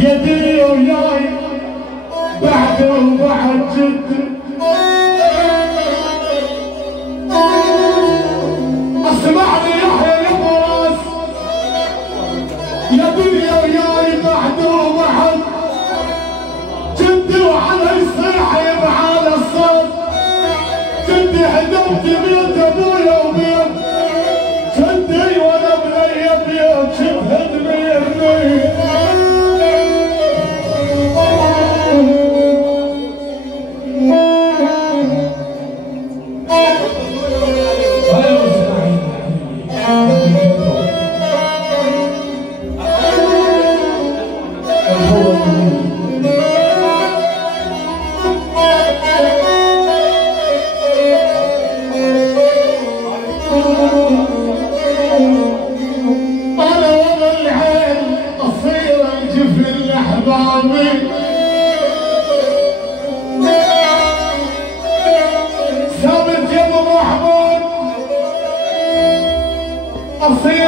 يدي وياي بعد وبعد جد اسمعني يحيى الفراس يدي وياي بعد وبعد جدي وعلى الصيحي على الصوت جدي هدمت بيت ابويا وبيت جدي وانا بني بيت شبه دميرني أصير